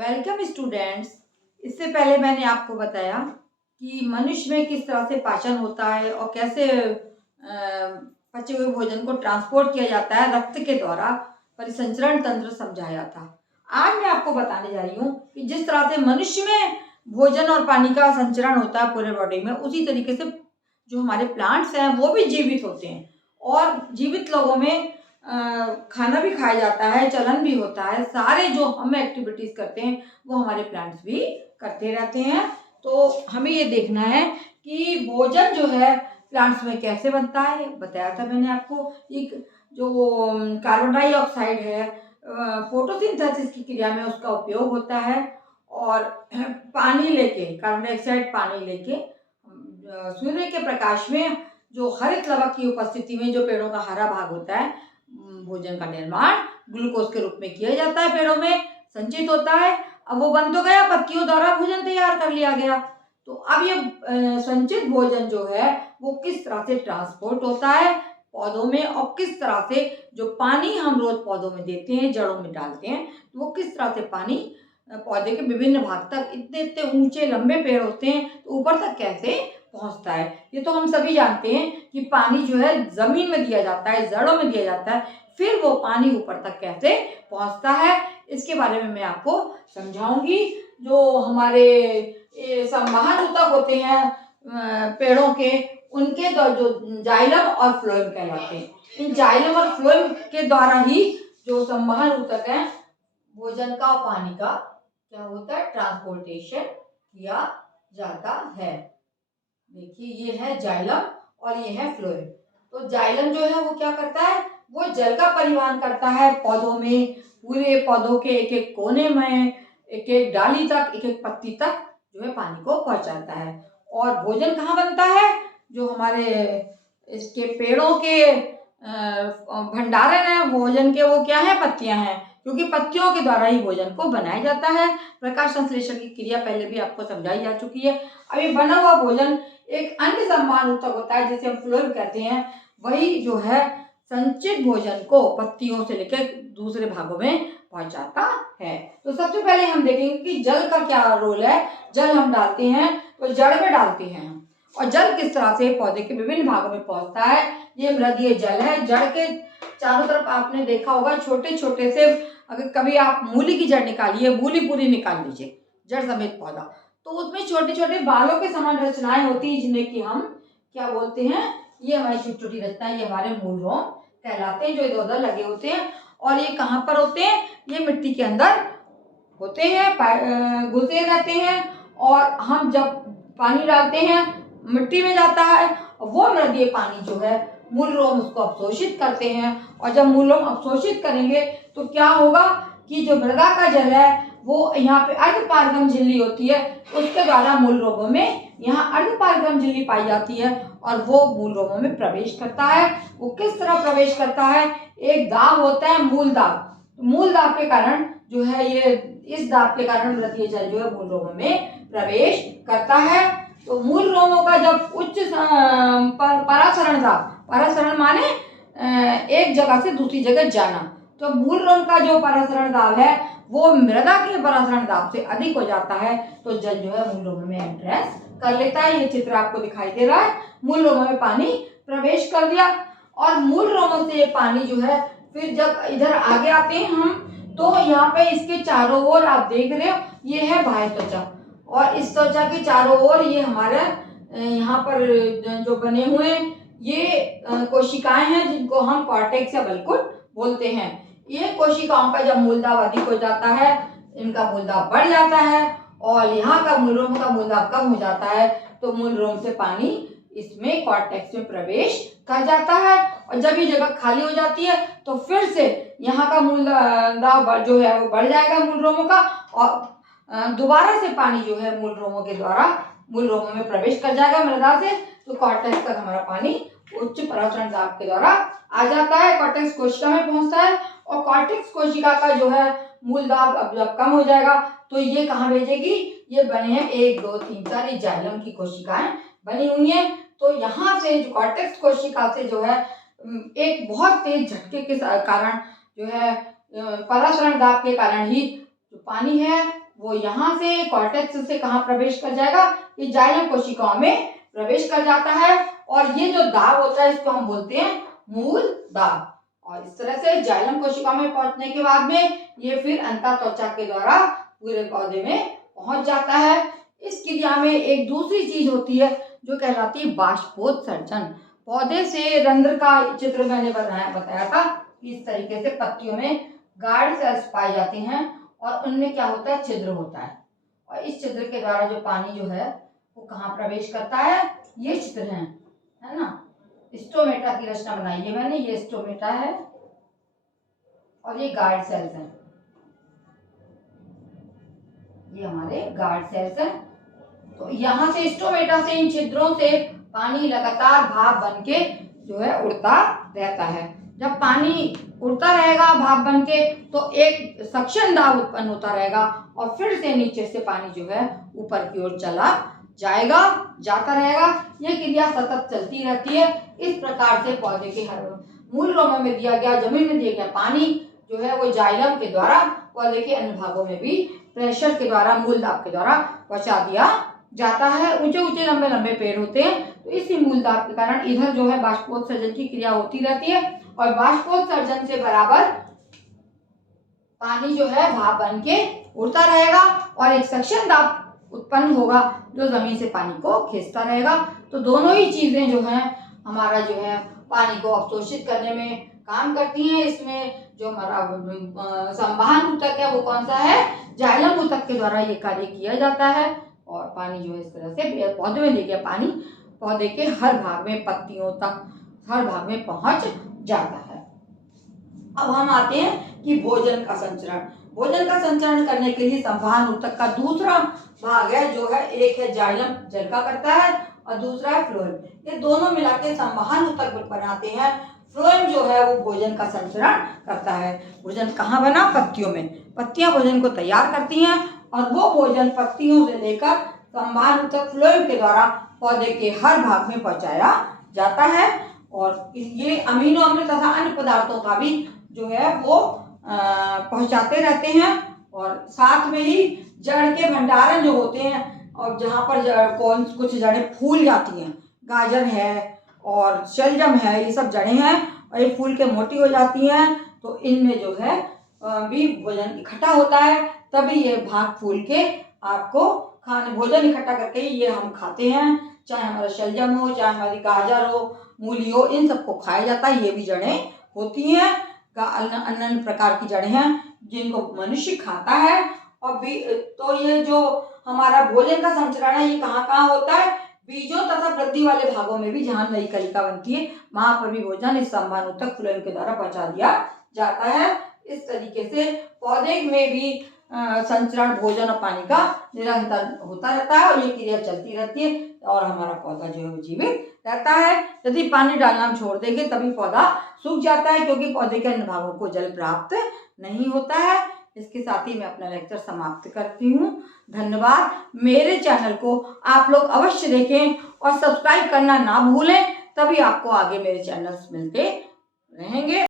Welcome students. इससे पहले मैंने आपको बताया कि मनुष्य में किस तरह से पाचन होता है और कैसे पचे हुए भोजन को ट्रांसपोर्ट किया जाता है रक्त के द्वारा। परिसंचरण तंत्र समझाया था। आज मैं आपको बताने जा रही हूँ कि जिस तरह से मनुष्य में भोजन और पानी का संचरण होता है पूरे बॉडी में, उसी तरीके से जो हमारे प्लांट्स हैं वो भी जीवित होते हैं और जीवित लोगों में खाना भी खाया जाता है, चलन भी होता है। सारे जो हम एक्टिविटीज करते हैं वो हमारे प्लांट्स भी करते रहते हैं। तो हमें ये देखना है कि भोजन जो है प्लांट्स में कैसे बनता है। बताया था मैंने आपको। एक जो कार्बन डाइऑक्साइड है फोटोसिंथेसिस की क्रिया में उसका उपयोग होता है और पानी लेके, कार्बन डाइऑक्साइड पानी लेके सूर्य के प्रकाश में जो हरित लवक की उपस्थिति में जो पेड़ों का हरा भाग होता है, भोजन का निर्माण ग्लूकोज के रूप में किया जाता है, पेड़ों में संचित होता है। अब वो बन तो गया, पत्तियों द्वारा भोजन तैयार कर लिया गया। तो अब ये संचित भोजन जो है वो किस तरह से ट्रांसपोर्ट होता है पौधों में और किस तरह से जो पानी हम रोज पौधों में देते हैं, जड़ों में डालते हैं, तो वो किस तरह से पानी पौधे के विभिन्न भाग तक, इतने इतने ऊंचे लंबे पेड़ होते हैं तो ऊपर तक कैसे पहुंचता है। ये तो हम सभी जानते हैं कि पानी जो है जमीन में दिया जाता है, जड़ों में दिया जाता है, फिर वो पानी ऊपर तक कैसे पहुंचता है इसके बारे में मैं आपको समझाऊंगी। जो हमारे संवहन ऊतक होते हैं पेड़ों के, उनके जो जाइलम और फ्लोएम कहलाते हैं। इन जाइलम और फ्लोएम के द्वारा ही जो संवहन ऊतक है भोजन का और पानी का क्या होता है, ट्रांसपोर्टेशन किया जाता है। देखिए ये है जाइलम और ये है फ्लोएम। तो जाइलम जो है वो क्या करता है, वो जल का परिवहन करता है पौधों में, पूरे पौधों के एक एक कोने में, एक एक डाली तक, एक एक पत्ती तक जो है पानी को पहुंचाता है। और भोजन कहाँ बनता है, जो हमारे इसके पेड़ों के भंडारण है भोजन के, वो क्या है, पत्तियां हैं, क्योंकि पत्तियों के द्वारा ही भोजन को बनाया जाता है। प्रकाश संश्लेषण की क्रिया पहले भी आपको समझाई जा चुकी है। अभी बना हुआ भोजन एक अन्य संवहन ऊतक होता है जिसे हम फ्लोएम कहते हैं, वही जो है संचित भोजन को पत्तियों से लेकर दूसरे भागों में पहुंचाता है। तो सबसे पहले हम देखेंगे कि जल का क्या रोल है। जल हम डालते हैं तो जड़ में डालते हैं, और जल किस तरह से पौधे के विभिन्न भागों में पहुंचता है। ये मृदीय जल है। जड़ के चारों तरफ आपने देखा होगा छोटे छोटे से, अगर कभी आप मूली की जड़ निकालिए, मूली पूरी निकाल लीजिए जड़ समेत पौधा, तो उसमें छोटे छोटे बालों के समान रचनाएं होती है जिन्हें कि हम क्या बोलते हैं, ये हमारी छोटी छोटी रचनाएं, ये हमारे मूल रोम कहलाते हैं, जो इधर उधर लगे होते हैं। और ये कहाँ पर होते हैं, ये मिट्टी के अंदर होते हैं, घुसे रहते हैं। और हम जब पानी डालते हैं मिट्टी में जाता है, वो मृदीय पानी जो है मूल रोम उसको अवशोषित करते हैं। और जब मूल रोम अवशोषित करेंगे तो क्या होगा कि जो मृदा का जल है वो यहाँ पे अर्धपारगम झिल्ली होती है, उसके द्वारा मूल रोमों में यहाँ अर्धपारगम झिल्ली पाई जाती है और वो मूल रोमों में प्रवेश करता है। वो किस तरह प्रवेश करता है, एक दाब होता है मूल दाब। मूल दाब के कारण जो है, ये इस दाब के कारण मृदीय जल जो है मूल रोमों में प्रवेश करता है। तो मूल रोमों का जब उच्च परासरण दाब, परासरण माने एक जगह से दूसरी जगह जाना, तो मूल रोम का जो परासरण दाब है वो मृदा के परासरण दाब से अधिक हो जाता है, तो जल जो है मूल रोम में एंट्रेंस कर लेता है। ये चित्र आपको दिखाई दे रहा है, मूल रोमों में पानी प्रवेश कर दिया। और मूल रोमों से ये पानी जो है फिर जब इधर आगे आते हैं हम, तो यहाँ पे इसके चारों ओर आप देख रहे हो ये है बाह्य त्वचा, और इस त्वचा के चारों ओर ये हमारे यहाँ पर जो बने हुए ये कोशिकाएं हैं जिनको हम कॉर्टेक्स या बल्कुट बोलते हैं। ये कोशिकाओं का जब मूलदाब अधिक हो जाता है, इनका मूलदाब बढ़ जाता है और यहाँ का मूल रोम का मूलदाब कम हो जाता है, तो मूल रोम से पानी इसमें कॉर्टेक्स में प्रवेश कर जाता है। और जब ये जगह खाली हो जाती है तो फिर से यहाँ का मूलदाब जो है वो बढ़ जाएगा मूल रोमों का, और दोबारा से पानी जो है मूल रोमों के द्वारा मूल रोमों में प्रवेश कर जाएगा मृदा से, तो कॉर्टेक्स तक हमारा पानी उच्च परासरण दाब के द्वारा आ जाता है, कॉर्टेक्स कोशिका में पहुंचता है। और कॉर्टेक्स कोशिका का जो है मूल दाब अब जब कम हो जाएगा तो ये कहाँ भेजेगी, ये बने हैं 1 2 3 4 ये जाइलम की कोशिकाएं बनी हुई हैं। तो यहाँ से जो कॉर्टेक्स कोशिका से जो है एक बहुत तेज झटके के कारण जो है परासरण दाब के कारण ही जो पानी है वो यहाँ से कॉर्टेक्स से कहाँ प्रवेश कर जाएगा, ये जाइलम कोशिकाओं में प्रवेश कर जाता है। और ये जो दाब होता है इसको हम बोलते हैं मूल दाब। और इस तरह से जाइलम कोशिकाओं में पहुंचने के बाद में ये फिर अंतःत्वचा के द्वारा पूरे पौधे में पहुंच जाता है। इस क्रिया में एक दूसरी चीज होती है जो कहलाती है बाष्पोत्सर्जन। पौधे से रंध्र का चित्र मैंने बताया था। इस तरीके से पत्तियों में गार्ड सेल्स पाए जाते हैं और उनमें क्या होता है, छिद्र होता है। और इस छिद्र के द्वारा जो पानी जो है वो कहाँ प्रवेश करता है, ये छिद्र है ना। स्टोमेटा की रचना बनाई है मैंने, ये स्टोमेटा है और ये गार्ड सेल्स हैं, ये हमारे गार्ड सेल्स हैं। तो यहाँ से स्टोमेटा से इन छिद्रों से पानी लगातार भाप बनके जो है उड़ता रहता है। जब पानी उड़ता रहेगा भाप बनके तो एक सक्शन दाब उत्पन्न होता रहेगा और फिर से नीचे से पानी जो है ऊपर की ओर चला जाएगा, जाता रहेगा। यह क्रिया सतत चलती रहती है। इस प्रकार से पौधे के हर मूल रोमों में दिया गया, जमीन में दिया गया पानी जो है वो जाइलम के द्वारा पौधे के अन्य भागों में भी प्रेशर के द्वारा, मूल दाब के द्वारा पहुंचा दिया जाता है। ऊंचे ऊंचे लंबे लंबे पेड़ होते हैं तो इसी मूल दाब के कारण इधर जो है बाष्पोत्सर्जन की क्रिया होती रहती है और बाष्पोत्सर्जन से बराबर पानी जो है भाप बन के उड़ता रहेगा और एक सक्शन दाब उत्पन्न होगा जो जमीन से पानी को खींचता रहेगा। तो दोनों ही चीजें जो है हमारा जो है पानी को अवशोषित करने में काम करती हैं। इसमें जो हमारा संवहन ऊतक है वो कौन सा है, जाइलम ऊतक के द्वारा ये कार्य किया जाता है और पानी जो है इस तरह से पौधे में ले गया पानी पौधे के हर भाग में, पत्तियों तक हर भाग में पहुंच जाता है। अब हम आते हैं कि भोजन का संचरण। भोजन का संचरण करने के लिए संवहन ऊतक का दूसरा भाग है जो है, एक है जाइलम जल का करता है और दूसरा है फ्लोएम। ये दोनों मिला के संवहन ऊतक बनाते हैं। फ्लोएम जो है वो भोजन का संचरण करता है। भोजन कहाँ बना, पत्तियों में। पत्तियां भोजन को तैयार करती हैं और वो भोजन पत्तियों से लेकर संवहन ऊतक फ्लोएम के द्वारा पौधे के हर भाग में पहुंचाया जाता है। और ये अमीनो अम्ल तथा अन्य पदार्थों का भी जो है वो पहुंचाते रहते हैं। और साथ में ही जड़ के भंडारण जो होते हैं और जहाँ पर कुछ जड़ें फूल जाती हैं, गाजर है और शलजम है, ये सब जड़ें हैं और ये फूल के मोटी हो जाती हैं तो इनमें जो है भी भोजन इकट्ठा होता है। तभी ये भाग फूल के आपको खाने, भोजन इकट्ठा करके ये हम खाते हैं। चाहे हमारा शलजम हो, चाहे हमारी गाजर हो, मूली हो, इन सबको खाया जाता है। ये भी जड़ें होती हैं, अन्य प्रकार की जड़ें हैं जिनको मनुष्य खाता है। और भी तो ये जो हमारा भोजन का संचरण है ये कहाँ कहाँ होता है, बीजों तथा वृद्धि वाले भागों में भी, जहाँ नई कलिका बनती है वहां पर भी भोजन इस संवहन ऊतक फ्लोएम के द्वारा पहुंचा दिया जाता है। इस तरीके से पौधे में भी संचरण भोजन और पानी का निरंतर होता रहता है और ये क्रिया चलती रहती है और हमारा पौधा जो है वो जीवित रहता है। यदि पानी डालना हम छोड़ देंगे तभी पौधा सूख जाता है क्योंकि पौधे के अन्य भागों को जल प्राप्त नहीं होता है। इसके साथ ही मैं अपना लेक्चर समाप्त करती हूँ। धन्यवाद। मेरे चैनल को आप लोग अवश्य देखें और सब्सक्राइब करना ना भूलें, तभी आपको आगे मेरे चैनल्स मिलते रहेंगे।